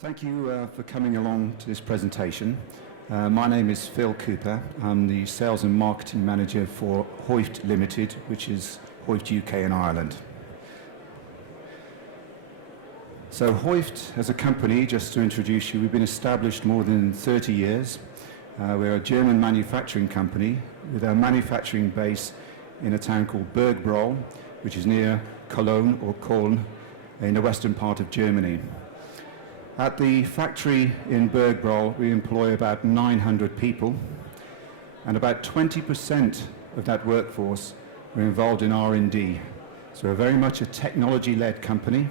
Thank you for coming along to this presentation. My name is Phil Cooper. I'm the Sales and Marketing Manager for Heuft Limited, which is Heuft UK and Ireland. So Heuft as a company, just to introduce you, we've been established more than 30 years. We're a German manufacturing company with our manufacturing base in a town called Bergbrohl, which is near Cologne or Köln in the western part of Germany. At the factory in Bergbrohl, we employ about 900 people, and about 20% of that workforce are involved in R&D. So we're very much a technology-led company.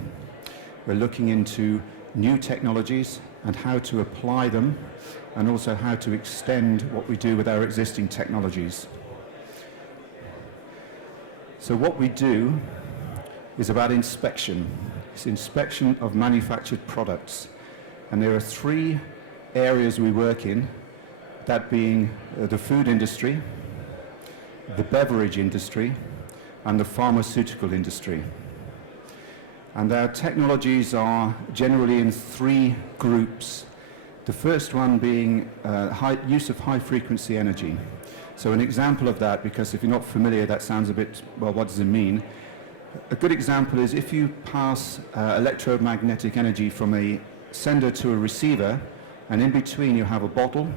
We're looking into new technologies and how to apply them, and also how to extend what we do with our existing technologies. So what we do is about inspection. It's inspection of manufactured products. And there are three areas we work in, that being the food industry, the beverage industry, and the pharmaceutical industry. And our technologies are generally in three groups. The first one being use of high-frequency energy. So an example of that, because if you're not familiar, that sounds a bit, well, what does it mean? A good example is if you pass electromagnetic energy from a sender to a receiver, and in between you have a bottle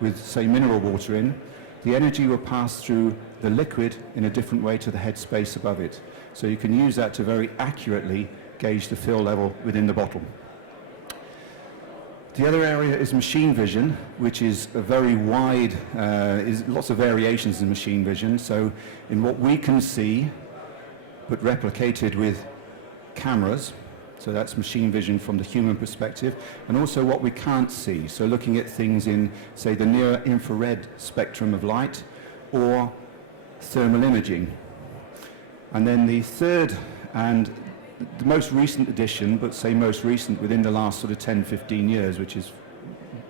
with, say, mineral water in, the energy will pass through the liquid in a different way to the head space above it. So you can use that to very accurately gauge the fill level within the bottle. The other area is machine vision, which is a very wide, lots of variations in machine vision. So in what we can see, but replicated with cameras, so that's machine vision from the human perspective, and also what we can't see. So looking at things in, say, the near-infrared spectrum of light or thermal imaging. And then the third and the most recent addition, but say most recent within the last sort of 10, 15 years, which is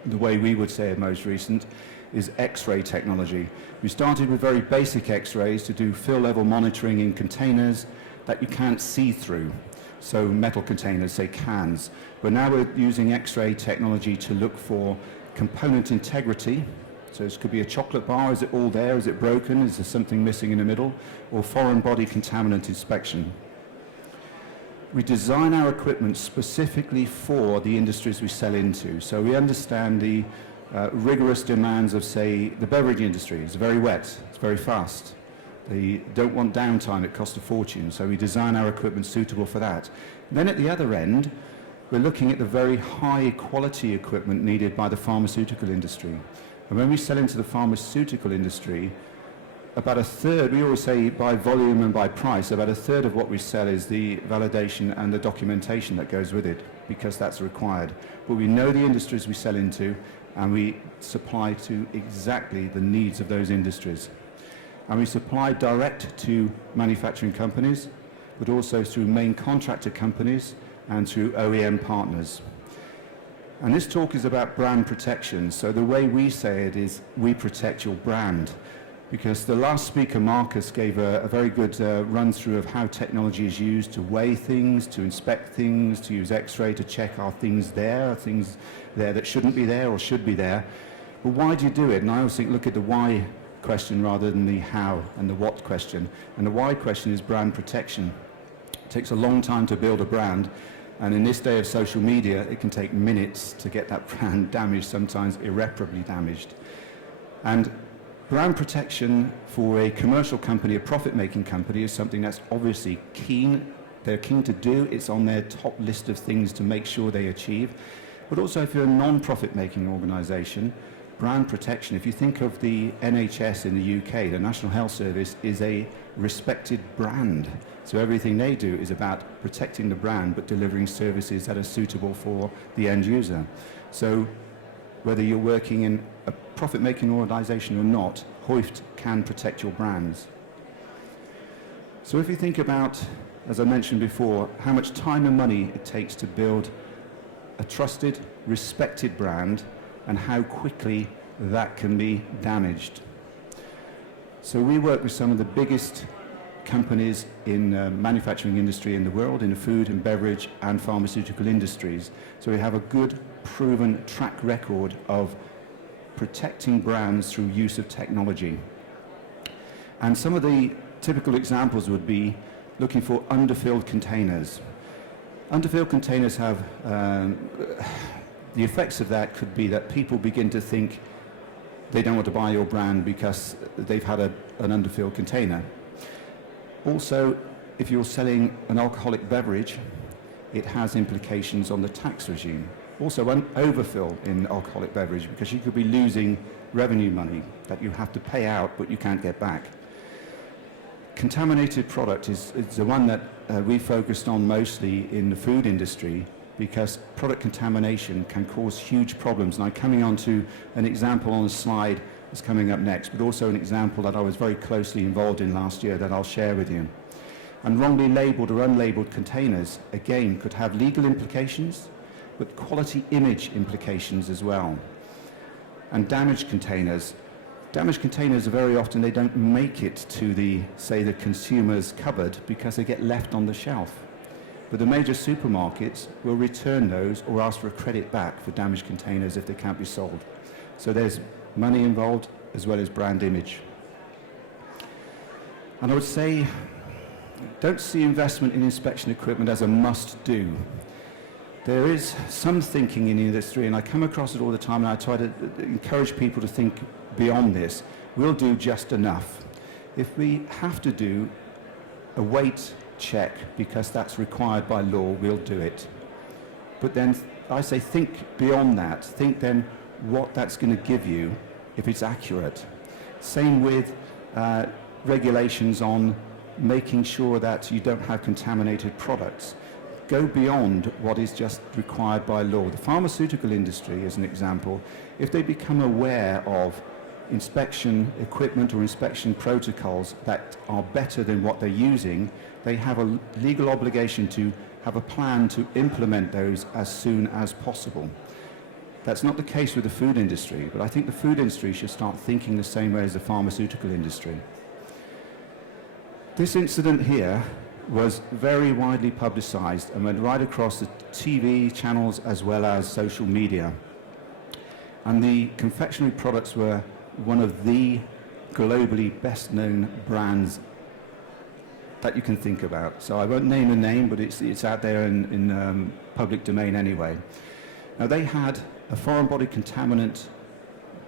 the way we would say it most recent, is X-ray technology. We started with very basic X-rays to do fill level monitoring in containers that you can't see through. So metal containers, say cans. But now we're using X-ray technology to look for component integrity. So this could be a chocolate bar. Is it all there? Is it broken? Is there something missing in the middle? Or foreign body contaminant inspection. We design our equipment specifically for the industries we sell into. So we understand the rigorous demands of, say, the beverage industry. It's very wet. It's very fast. They don't want downtime, it costs a fortune, so we design our equipment suitable for that. Then at the other end, we're looking at the very high quality equipment needed by the pharmaceutical industry. And when we sell into the pharmaceutical industry, about a third, we always say by volume and by price, about a third of what we sell is the validation and the documentation that goes with it, because that's required. But we know the industries we sell into, and we supply to exactly the needs of those industries. And we supply direct to manufacturing companies, but also through main contractor companies and through OEM partners. And this talk is about brand protection. So the way we say it is, we protect your brand. Because the last speaker, Marcus, gave a very good run-through of how technology is used to weigh things, to inspect things, to use X-ray to check are things there that shouldn't be there or should be there. But why do you do it? And I always think, look at the why question rather than the how and the what question. And the why question is brand protection. It takes a long time to build a brand, and in this day of social media, it can take minutes to get that brand damaged, sometimes irreparably damaged. And brand protection for a commercial company, a profit-making company, is something that's obviously they're keen to do. It's on their top list of things to make sure they achieve. But also if you're a non-profit-making organization, brand protection, if you think of the NHS in the UK, the National Health Service is a respected brand. So everything they do is about protecting the brand but delivering services that are suitable for the end user. So whether you're working in a profit-making organization or not, Heuft can protect your brands. So if you think about, as I mentioned before, how much time and money it takes to build a trusted, respected brand, and how quickly that can be damaged. So we work with some of the biggest companies in manufacturing industry in the world, in the food and beverage and pharmaceutical industries. So we have a good, proven track record of protecting brands through use of technology. And some of the typical examples would be looking for underfilled containers. Underfilled containers have, the effects of that could be that people begin to think they don't want to buy your brand because they've had an underfilled container. Also, if you're selling an alcoholic beverage, it has implications on the tax regime. Also, overfill in alcoholic beverage, because you could be losing revenue money that you have to pay out but you can't get back. Contaminated product is the one that we focused on mostly in the food industry, because product contamination can cause huge problems. And I'm coming on to an example on the slide that's coming up next, but also an example that I was very closely involved in last year that I'll share with you. And wrongly labeled or unlabeled containers, again, could have legal implications, but quality image implications as well. And damaged containers. Damaged containers are very often, they don't make it to the, say, the consumer's cupboard because they get left on the shelf. But the major supermarkets will return those or ask for a credit back for damaged containers if they can't be sold. So there's money involved as well as brand image. And I would say, don't see investment in inspection equipment as a must-do. There is some thinking in the industry, and I come across it all the time, and I try to encourage people to think beyond this. We'll do just enough. If we have to do a weight check because that's required by law, we'll do it. But then I say think beyond that. Think then what that's going to give you if it's accurate. Same with regulations on making sure that you don't have contaminated products. Go beyond what is just required by law. The pharmaceutical industry, as an example, if they become aware of inspection equipment or inspection protocols that are better than what they're using, they have a legal obligation to have a plan to implement those as soon as possible. That's not the case with the food industry, but I think the food industry should start thinking the same way as the pharmaceutical industry. This incident here was very widely publicized and went right across the TV channels as well as social media. And the confectionery products were one of the globally best known brands that you can think about. So I won't name a name, but it's out there in public domain anyway. Now they had a foreign body contaminant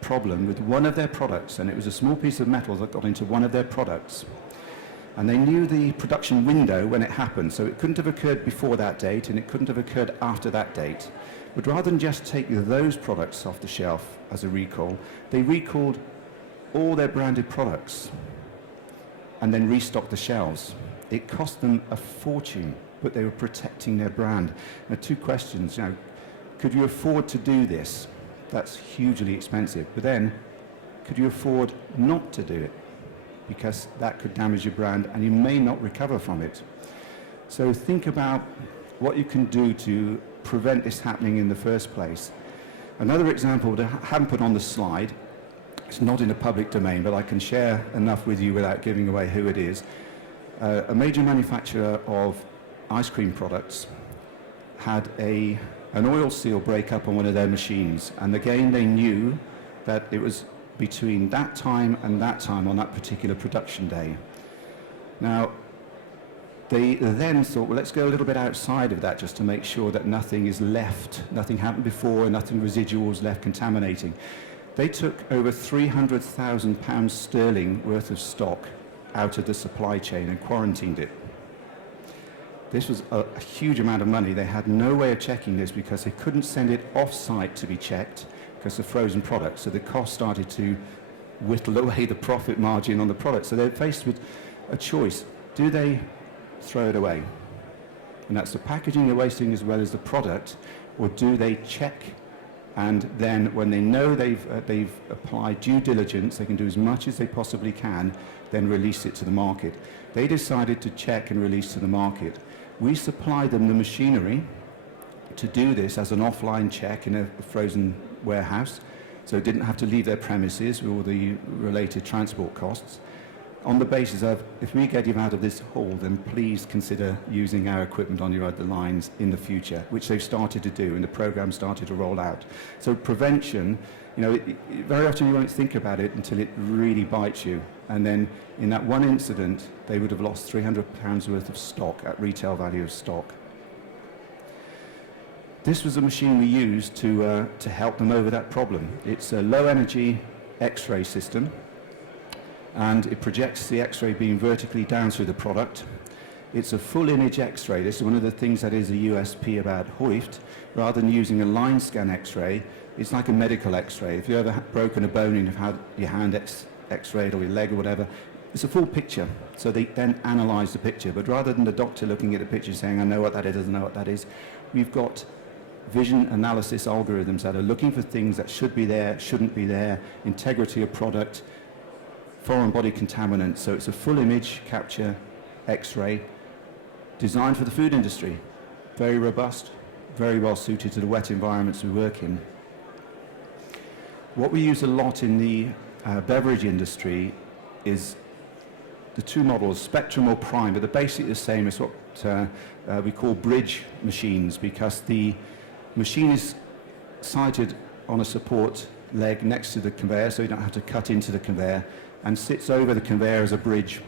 problem with one of their products, and it was a small piece of metal that got into one of their products. And they knew the production window when it happened, so it couldn't have occurred before that date and it couldn't have occurred after that date. But rather than just take those products off the shelf as a recall, they recalled all their branded products and then restocked the shelves. It cost them a fortune, but they were protecting their brand. Now, two questions. Could you afford to do this? That's hugely expensive. But then, could you afford not to do it? Because that could damage your brand and you may not recover from it. So think about what you can do to prevent this happening in the first place. Another example that I haven't put on the slide, it's not in the public domain, but I can share enough with you without giving away who it is. A major manufacturer of ice cream products had an oil seal break up on one of their machines, and again they knew that it was between that time and that time on that particular production day. Now, they then thought, well, let's go a little bit outside of that just to make sure that nothing is left, nothing happened before, nothing residuals left contaminating. They took over £300,000 sterling worth of stock out of the supply chain and quarantined it. This was a huge amount of money. They had no way of checking this because they couldn't send it off-site to be checked because of frozen products. So the cost started to whittle away the profit margin on the product. So they're faced with a choice. Do they throw it away? And that's the packaging they're wasting as well as the product. Or do they check, and then when they know they've applied due diligence, they can do as much as they possibly can, then release it to the market. They decided to check and release to the market. We supplied them the machinery to do this as an offline check in a frozen warehouse, so it didn't have to leave their premises with all the related transport costs. on the basis of, if we get you out of this hall, then please consider using our equipment on your other lines in the future, which they've started to do, and the program started to roll out. So prevention, you know, very often you won't think about it until it really bites you. And then in that one incident, they would have lost £300 worth of stock at retail value of stock. This was a machine we used to help them over that problem. It's a low-energy X-ray system, and it projects the X-ray beam vertically down through the product. It's a full-image X-ray. This is one of the things that is a USP about Heuft. Rather than using a line scan X-ray, it's like a medical X-ray. If you've ever broken a bone and you've had your hand X-rayed or your leg or whatever, it's a full picture. So they then analyze the picture. But rather than the doctor looking at the picture saying, I know what that is, I know what that is, we've got vision analysis algorithms that are looking for things that should be there, shouldn't be there, integrity of product, foreign body contaminants. So it's a full image capture X-ray designed for the food industry. Very robust, very well suited to the wet environments we work in. What we use a lot in the beverage industry is the two models, Spectrum or Prime, but they're basically the same as what we call bridge machines, because the machine is sited on a support leg next to the conveyor, so you don't have to cut into the conveyor, and sits over the conveyor as a bridge.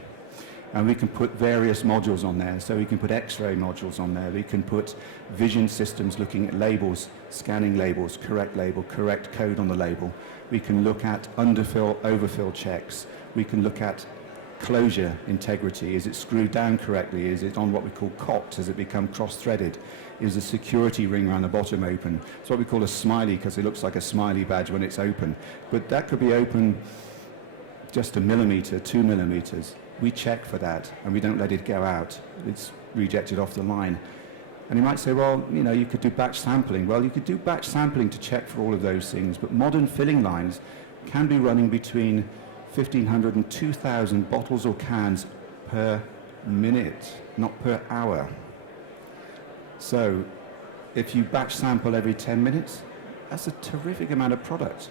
And we can put various modules on there. So we can put X-ray modules on there. We can put vision systems looking at labels, scanning labels, correct code on the label. We can look at underfill, overfill checks. We can look at closure integrity. Is it screwed down correctly? Is it on what we call COX? Has it become cross-threaded? Is the security ring around the bottom open? It's what we call a smiley, because it looks like a smiley badge when it's open. But that could be open just a millimeter, 2 millimeters. We check for that, and we don't let it go out. It's rejected off the line. And you might say, well, you know, you could do batch sampling. Well, you could do batch sampling to check for all of those things, but modern filling lines can be running between 1,500 and 2,000 bottles or cans per minute, not per hour. So if you batch sample every 10 minutes, that's a terrific amount of product.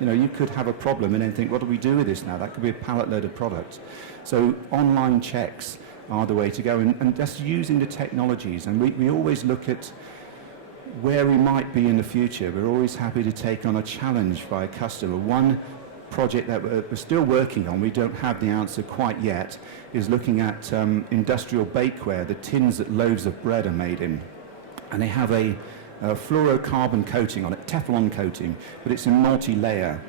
You know, you could have a problem and then think, what do we do with this now? That could be a pallet load of product. So online checks are the way to go, and just using the technologies. And we always look at where we might be in the future. We're always happy to take on a challenge by a customer. One project that we're still working on, we don't have the answer quite yet, is looking at industrial bakeware, the tins that loaves of bread are made in. And they have a fluorocarbon coating on it, Teflon coating, but it's in multi-layer.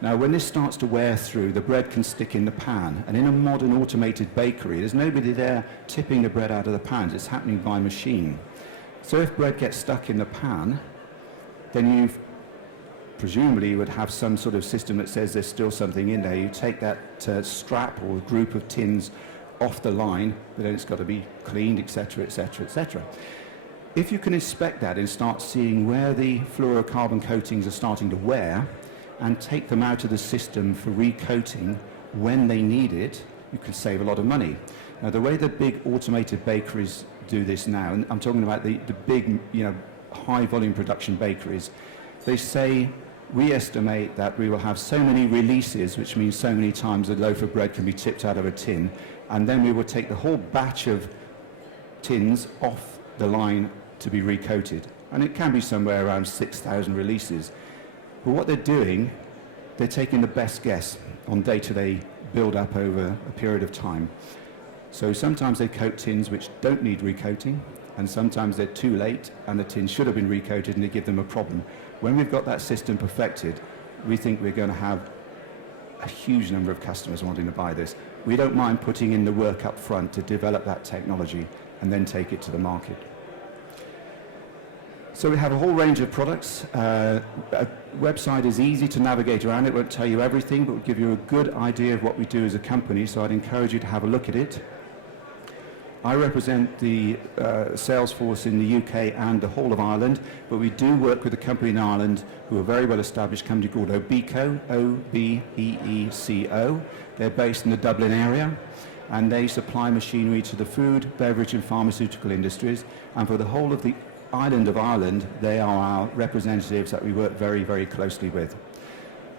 Now, when this starts to wear through, the bread can stick in the pan. And in a modern automated bakery, there's nobody there tipping the bread out of the pans. It's happening by machine. So if bread gets stuck in the pan, then you've presumably you would have some sort of system that says there's still something in there. You take that strap or group of tins off the line, but then it's got to be cleaned, etc., etc., etc. If you can inspect that and start seeing where the fluorocarbon coatings are starting to wear and take them out of the system for recoating when they need it, you can save a lot of money. Now, the way the big automated bakeries do this now, and I'm talking about the big, you know, high volume production bakeries, they say, we estimate that we will have so many releases, which means so many times a loaf of bread can be tipped out of a tin, and then we will take the whole batch of tins off the line to be recoated. And it can be somewhere around 6,000 releases. But what they're doing, they're taking the best guess on data they build up over a period of time. So sometimes they coat tins which don't need recoating, and sometimes they're too late and the tins should have been recoated and they give them a problem. When we've got that system perfected, we think we're going to have a huge number of customers wanting to buy this. We don't mind putting in the work up front to develop that technology and then take it to the market. So we have a whole range of products. A website is easy to navigate around. It won't tell you everything, but will give you a good idea of what we do as a company, so I'd encourage you to have a look at it. I represent the sales force in the UK and the whole of Ireland, but we do work with a company in Ireland who are a very well established company called Obeeco, O-B-E-E-C-O. They're based in the Dublin area, and they supply machinery to the food, beverage and pharmaceutical industries, and for the whole of the island of Ireland, they are our representatives that we work very, very closely with.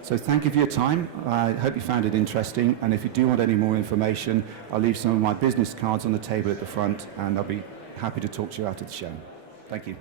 So thank you for your time. I hope you found it interesting, and if you do want any more information, I'll leave some of my business cards on the table at the front, and I'll be happy to talk to you after the show. Thank you.